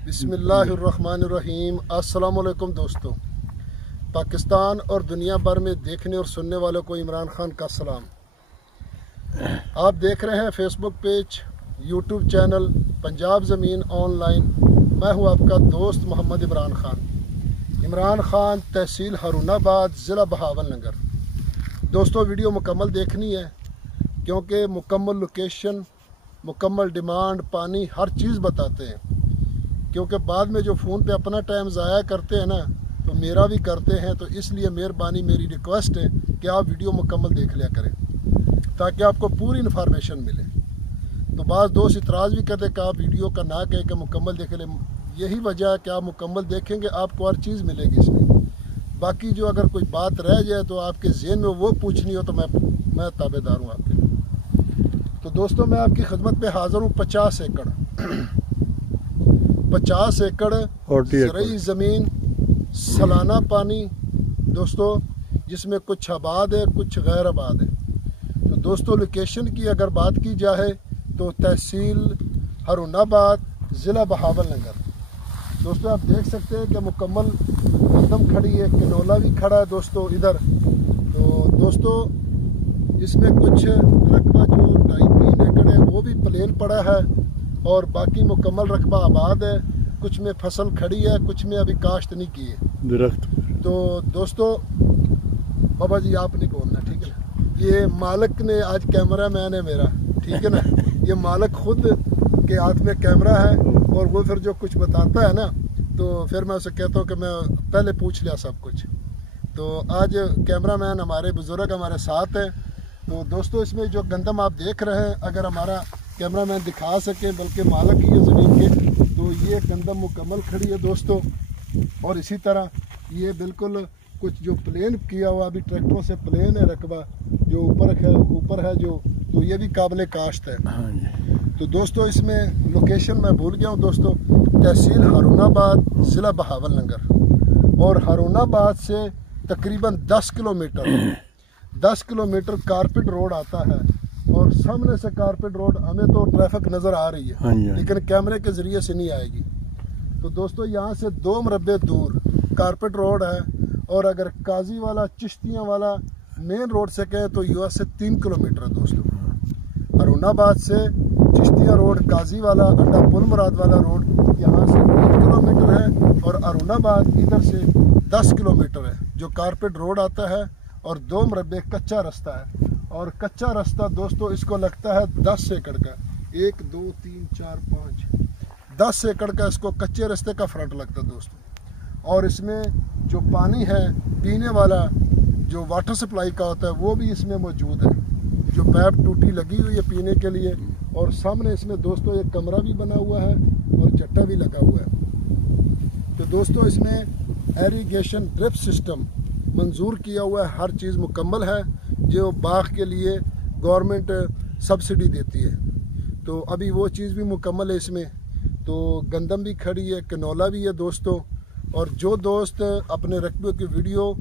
बिस्मिल्लाहिर्रहमानिर्रहीम। अस्सलामुअलैकुम दोस्तों, पाकिस्तान और दुनिया भर में देखने और सुनने वालों को इमरान खान का सलाम। आप देख रहे हैं Facebook page, YouTube channel Punjab ज़मीन ऑनलाइन। मैं हूं आपका दोस्त मोहम्मद इमरान खान। इमरान खान, तहसील हारूनाबाद, ज़िला बहावलनगर। दोस्तों, वीडियो मुकम्मल देखनी है क्योंकि मुकम्मल लोकेशन, मुकम्मल डिमांड, पानी, हर चीज़ बताते हैं। क्योंकि बाद में जो फ़ोन पे अपना टाइम ज़ाया करते हैं ना, तो मेरा भी करते हैं। तो इसलिए मेहरबानी, मेरी रिक्वेस्ट है कि आप वीडियो मुकम्मल देख लिया करें ताकि आपको पूरी इन्फॉर्मेशन मिले। तो बाज़ दोस्त इतराज़ भी करते कि आप वीडियो का ना कह के मुकम्मल देख लें। यही वजह है कि आप मुकम्मल देखेंगे, आपको हर चीज़ मिलेगी इसमें। बाकी जो अगर कोई बात रह जाए तो आपके ज़हन में वो पूछनी हो तो मैं ताबेदार हूँ आपके। तो दोस्तों, मैं आपकी खिदमत पे हाज़िर हूँ। 50 एकड़ 50 एकड़ ज़रई ज़मीन, सालाना पानी दोस्तों, जिसमें कुछ आबाद है, कुछ गैर आबाद है। तो दोस्तों, लोकेशन की अगर बात की जाए तो तहसील हारूनाबाद, ज़िला बहावलनगर। दोस्तों, आप देख सकते हैं कि मुकम्मल गंदम खड़ी है, किनोला भी खड़ा है दोस्तों इधर। तो दोस्तों, इसमें कुछ रकबा जो 2.5-3 एकड़ है वो भी प्लेन पड़ा है और बाकी मुकम्मल रकबा आबाद है। कुछ में फसल खड़ी है, कुछ में अभी काश्त नहीं की है दरख्त। तो दोस्तों, बाबा जी आप नहीं बोलना, ठीक है ना। ये मालिक ने, आज कैमरा मैन है मेरा, ठीक है ना। ये मालिक खुद के हाथ में कैमरा है और वो फिर जो कुछ बताता है ना, तो फिर मैं उसे कहता हूँ कि मैं पहले पूछ लिया सब कुछ। तो आज कैमरा मैन हमारे बुजुर्ग हमारे साथ है। तो दोस्तों, इसमें जो गंदम आप देख रहे हैं, अगर हमारा कैमरा मैन दिखा सके, बल्कि मालिक ही है ज़मीन के, तो ये गंदम मुकम्मल खड़ी है दोस्तों। और इसी तरह ये बिल्कुल कुछ जो प्लेन किया हुआ, अभी ट्रैक्टरों से प्लेन है रकबा जो ऊपर है जो, तो ये भी काबिल काश्त है। तो दोस्तों, इसमें लोकेशन मैं भूल गया हूँ दोस्तों। तहसील हारूनाबाद, ज़िला बहावलनगर। और हारूनाबाद से तकरीबन 10 किलोमीटर कारपेट रोड आता है। और सामने से कारपेट रोड हमें तो ट्रैफिक नज़र आ रही है, लेकिन कैमरे के ज़रिए से नहीं आएगी। तो दोस्तों, यहाँ से 2 मरबे दूर कारपेट रोड है। और अगर काजी वाला, चिश्तियाँ वाला मेन रोड से कहें तो यहाँ से 3 किलोमीटर है दोस्तों। हारूनाबाद से चिश्तिया रोड, काजी वाला, अड्डा पुल मुराद वाला रोड यहाँ से 3 किलोमीटर है। और हारूनाबाद इधर से 10 किलोमीटर है जो कारपेट रोड आता है। और 2 मरबे कच्चा रास्ता है। और कच्चा रास्ता दोस्तों, इसको लगता है 10 एकड़ का। 1 2 3 4 5 10 एकड़ का इसको कच्चे रास्ते का फ्रंट लगता है दोस्तों। और इसमें जो पानी है पीने वाला, जो वाटर सप्लाई का होता है, वो भी इसमें मौजूद है। जो पैप टूटी लगी हुई है पीने के लिए। और सामने इसमें दोस्तों एक कमरा भी बना हुआ है और जट्टा भी लगा हुआ है। तो दोस्तों, इसमें एरीगेशन ड्रिप सिस्टम मंजूर किया हुआ है, हर चीज़ मुकम्मल है। जो बाग के लिए गवर्नमेंट सब्सिडी देती है, तो अभी वो चीज़ भी मुकम्मल है इसमें। तो गंदम भी खड़ी है, कनोला भी है दोस्तों। और जो दोस्त अपने रकबे की वीडियो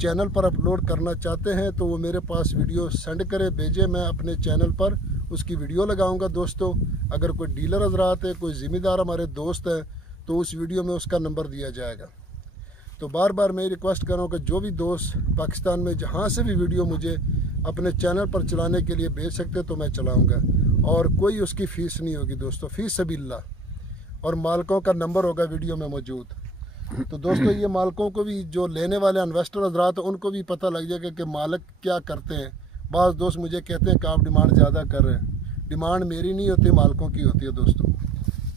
चैनल पर अपलोड करना चाहते हैं तो वो मेरे पास वीडियो सेंड करें, भेजें। मैं अपने चैनल पर उसकी वीडियो लगाऊंगा दोस्तों। अगर कोई डीलर हजरात है, कोई ज़िम्मेदार हमारे दोस्त हैं, तो उस वीडियो में उसका नंबर दिया जाएगा। तो बार बार मैं रिक्वेस्ट कर रहा हूँ कि जो भी दोस्त पाकिस्तान में जहाँ से भी वीडियो मुझे अपने चैनल पर चलाने के लिए भेज सकते तो मैं चलाऊँगा। और कोई उसकी फ़ीस नहीं होगी दोस्तों, फ़ीस सबिल्लाह। और मालिकों का नंबर होगा वीडियो में मौजूद। तो दोस्तों, ये मालिकों को भी, जो लेने वाले इन्वेस्टर हजरात, उनको भी पता लग जाएगा कि मालिक क्या करते हैं। बाज़ दोस्त मुझे कहते हैं कि आप डिमांड ज़्यादा कर रहे हैं। डिमांड मेरी नहीं होती, मालिकों की होती है दोस्तों।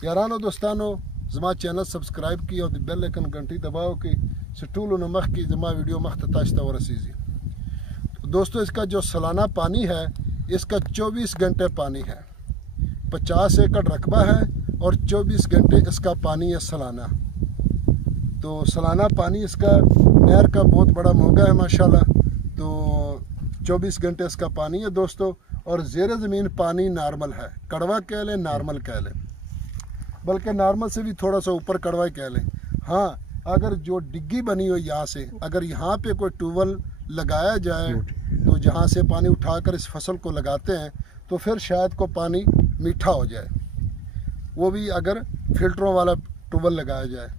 यारानो दोस्तानो, जमा चैनल सब्सक्राइब की और बेल आइकन घंटी दबाओ कि स्टूल नमक की जमा वीडियो मख्ताश्ता व रसीजी। तो दोस्तों, इसका जो सालाना पानी है, इसका 24 घंटे पानी है। 50 एकड़ रकबा है और 24 घंटे इसका पानी है सालाना। तो सालाना पानी इसका नहर का बहुत बड़ा मौका है माशाल्लाह। तो 24 घंटे इसका पानी है दोस्तों। और ज़ेर ज़मीन पानी नॉर्मल है, कड़वा कह लें, नॉर्मल कह लें, बल्कि नॉर्मल से भी थोड़ा सा ऊपर कड़वा कह लें। हाँ, अगर जो डिग्गी बनी हो यहाँ से, अगर यहाँ पे कोई ट्यूबवेल लगाया जाए तो जहाँ से पानी उठाकर इस फसल को लगाते हैं तो फिर शायद को पानी मीठा हो जाए। वो भी अगर फिल्टरों वाला ट्यूबवेल लगाया जाए।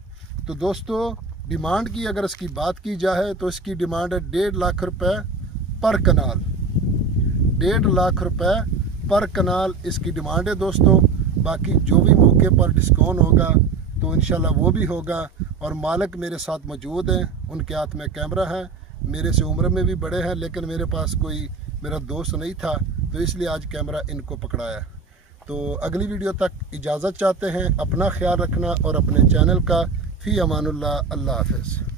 तो दोस्तों डिमांड की अगर इसकी बात की जाए तो इसकी डिमांड है 1.5 लाख रुपए पर कनाल। 1.5 लाख रुपए पर कनाल इसकी डिमांड है दोस्तों। बाकी जो भी मौके पर डिस्काउंट होगा तो इंशाल्लाह वो भी होगा। और मालिक मेरे साथ मौजूद हैं, उनके हाथ में कैमरा है, मेरे से उम्र में भी बड़े हैं, लेकिन मेरे पास कोई मेरा दोस्त नहीं था तो इसलिए आज कैमरा इनको पकड़ाया। तो अगली वीडियो तक इजाज़त चाहते हैं। अपना ख्याल रखना और अपने चैनल का फ़ी अमानुल्लाह। अल्लाह हाफ़िज़।